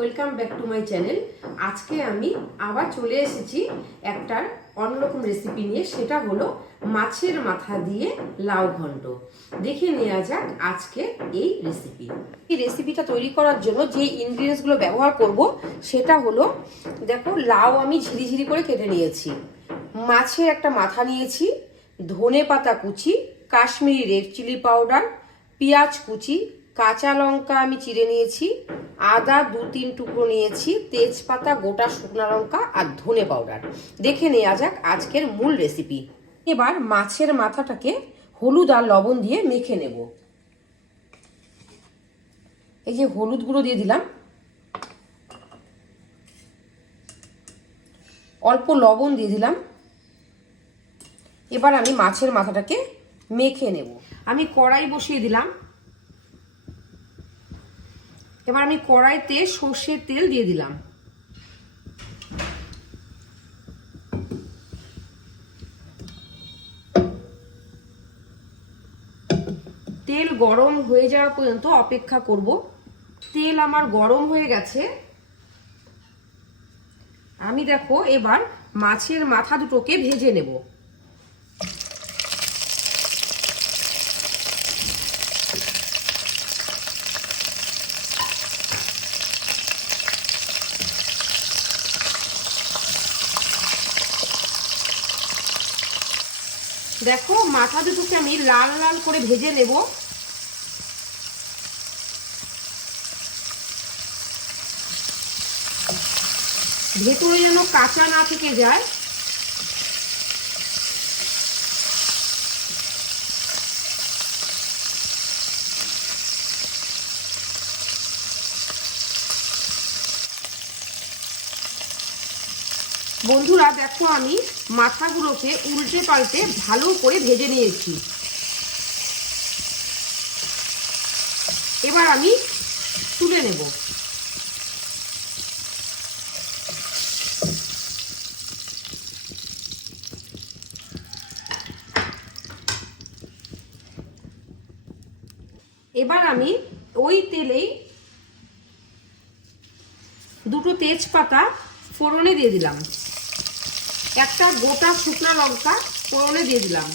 Welcome back to my channel. আজকে আমি আবার চলে এসেছি একটা অন্যরকম রেসিপি নিয়ে, সেটা হলো মাছের মাথা দিয়ে লাউ ঘন্ট। দেখে নেওয়া যাক আজকে এই রেসিপি। এই রেসিপিটা তৈরি করার জন্য যে ইনগ্রিডিয়েন্টসগুলো ব্যবহার করব সেটা হলো, দেখো, লাউ আমি ঝিরিঝিরি করে কেটে নিয়েছি, মাছের একটা মাথা নিয়েছি, ধনে পাতা কুচি, কাশ্মীরি রেড চিলি পাউডার, পেঁয়াজ কুচি, কাঁচা লঙ্কা আমি চিড়ে নিয়েছি, আদা 2-3 টুকরো নিয়েছি, তেজপাতা, গোটা শুকনো লঙ্কা আর ধনে পাউডার। দেখে নেওয়া যাক আজকের মূল রেসিপি। এবার মাছের মাথাটাকে হলুদ আর লবণ দিয়ে মেখে নেব। এই যে হলুদ গুঁড়ো দিয়ে দিলাম, অল্প লবণ দিয়ে দিলাম। এবার আমি মাছের মাথাটাকে মেখে নেব। আমি কড়াই বসিয়ে দিলাম। এবার আমি কড়াইতে সর্ষের তেল দিয়ে দিলাম। তেল গরম হয়ে যাওয়া পর্যন্ত অপেক্ষা করব। তেল আমার গরম হয়ে গেছে। আমি দেখো এবার মাছের মাথা দুটোকে ভেজে নেব। দেখো মাথা দুটোকে আমি লাল লাল করে ভেজে নেব। ভেতরে যেন কাঁচা না থেকে যায়। বন্ধুরা দেখো, আমি মাথাগুলোকে উল্টে পাল্টে ভালো করে ভেজে নিয়েছি। এবার আমি তুলে নেব। এবার আমি ওই তেলেই দুটো তেজপাতা ফোড়নে দিয়ে দিলাম, একটা গোটা শুকনো লঙ্কা ফোড়নে দিয়ে দিলাম,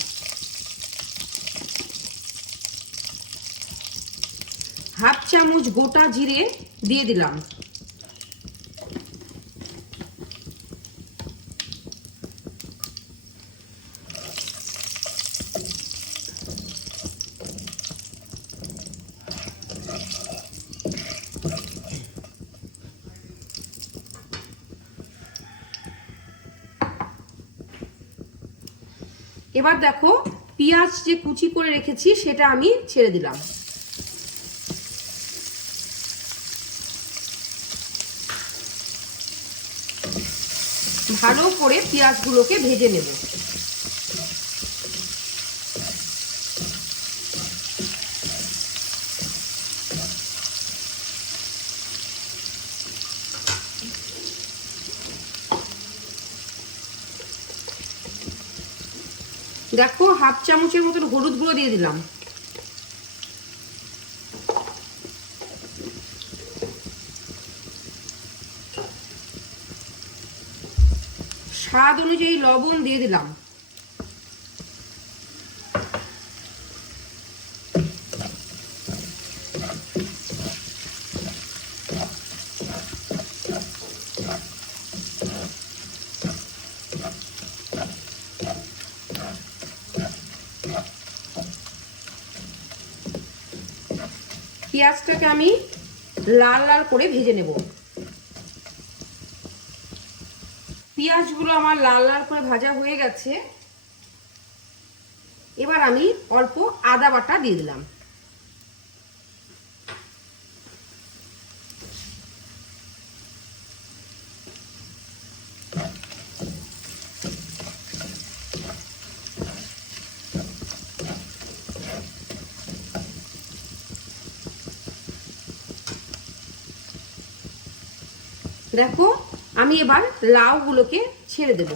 হাফ চামচ গোটা জিরে দিয়ে দিলাম, এবার দেখো পেঁয়াজ যে কুচি করে রেখেছি সেটা আমি ছেড়ে দিলাম। ভালো করে পেঁয়াজগুলোকে ভেজে নেব। দেখো হাফ চামচের মতন হলুদ গুঁড়ো দিয়ে দিলাম, স্বাদ অনুযায়ী লবণ দিয়ে দিলাম, পেঁয়াজটাকে আমি লাল লাল করে ভেজে নেব। পেঁয়াজগুলো আমার লাল লাল করে ভাজা হয়ে গেছে। এবার আমি অল্প আদা বাটা দিয়ে দিলাম। দেখো আমি এবার লাউগুলোকে ছেড়ে দেব।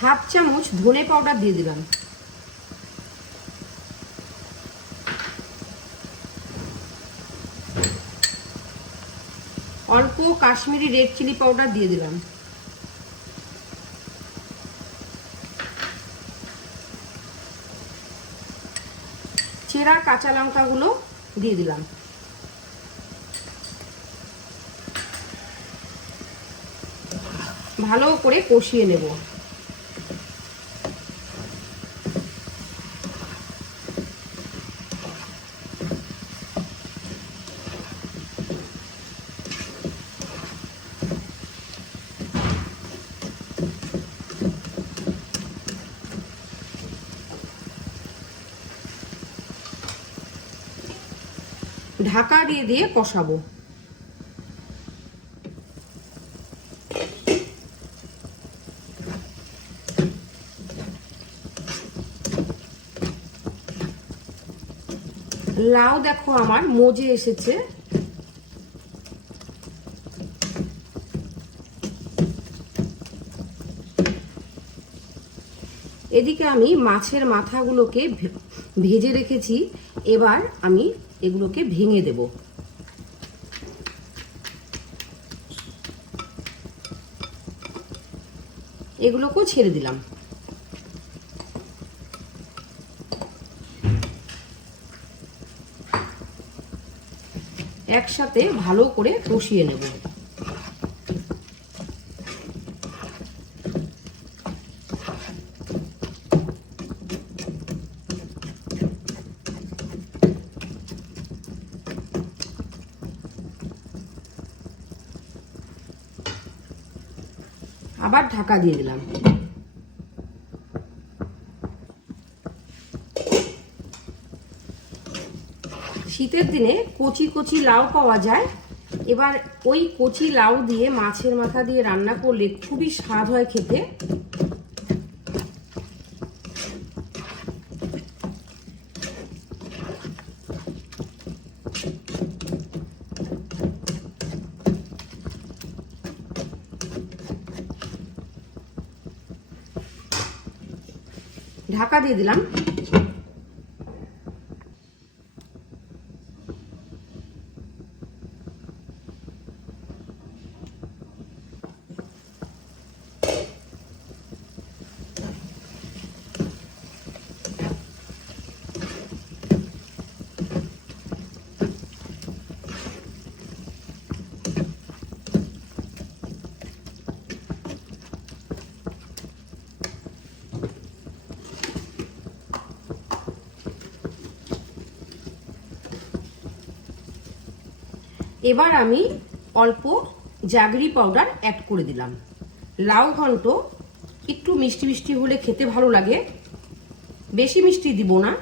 হাফ চামচ ধনে পাউডার দিয়ে দিলাম, অল্প কাশ্মীরি রেড চিলি পাউডার দিয়ে দিলাম, চেরা কাঁচা লঙ্কাগুলো দিয়ে দিলাম, ভালো করে কষিয়ে নেব। ঢাকা দিয়ে কষাবো। লাউ দেখো আমার মজে এসেছে। এদিকে আমি মাছের মাথাগুলোকে ভেজে রেখেছি, এবার আমি এগুলোকে ভেঙে দেব। এগুলোকেও ছেড়ে দিলাম। একসাথে ভালো করে কষিয়ে নেব। আবার ঢাকা দিয়ে দিলাম। শীতের দিনে কচি কচি লাউ পাওয়া যায়, এবার ওই কচি লাউ দিয়ে মাছের মাথা দিয়ে রান্না করলে খুবই স্বাদ হয় খেতে। ঢাকা দিয়ে দিলাম। এবার আমি অল্প জাগরি পাউডার অ্যাড করে দিলাম। লাউ ঘন্ট একটু মিষ্টি মিষ্টি হলে খেতে ভালো লাগে, বেশি মিষ্টি দিব না।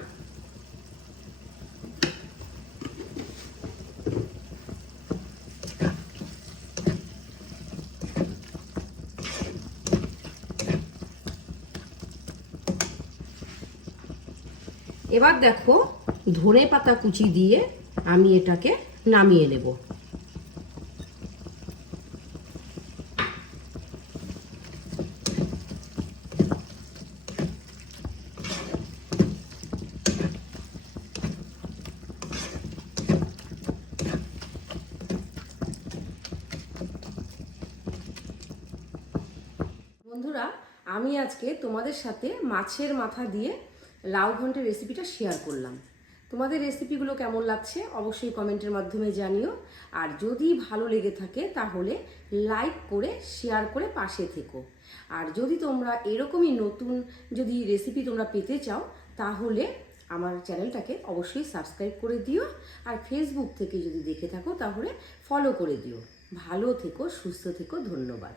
এবার দেখো ধনে পাতা কুচি দিয়ে আমি এটাকে নামিয়ে নেব। বন্ধুরা, আমি আজকে তোমাদের সাথে মাছের মাথা দিয়ে লাউ ঘন্টের রেসিপিটা শেয়ার করলাম। তোমাদের রেসিপিগুলো কেমন লাগছে অবশ্যই কমেন্টের মাধ্যমে জানিও। আর যদি ভালো লেগে থাকে তাহলে লাইক করে শেয়ার করে পাশে থেকো। আর যদি তোমরা এরকমই নতুন যদি রেসিপি তোমরা পেতে চাও তাহলে আমার চ্যানেলটাকে অবশ্যই সাবস্ক্রাইব করে দিও। আর ফেসবুক থেকে যদি দেখে থাকো তাহলে ফলো করে দিও। ভালো থেকো, সুস্থ থেকো, ধন্যবাদ।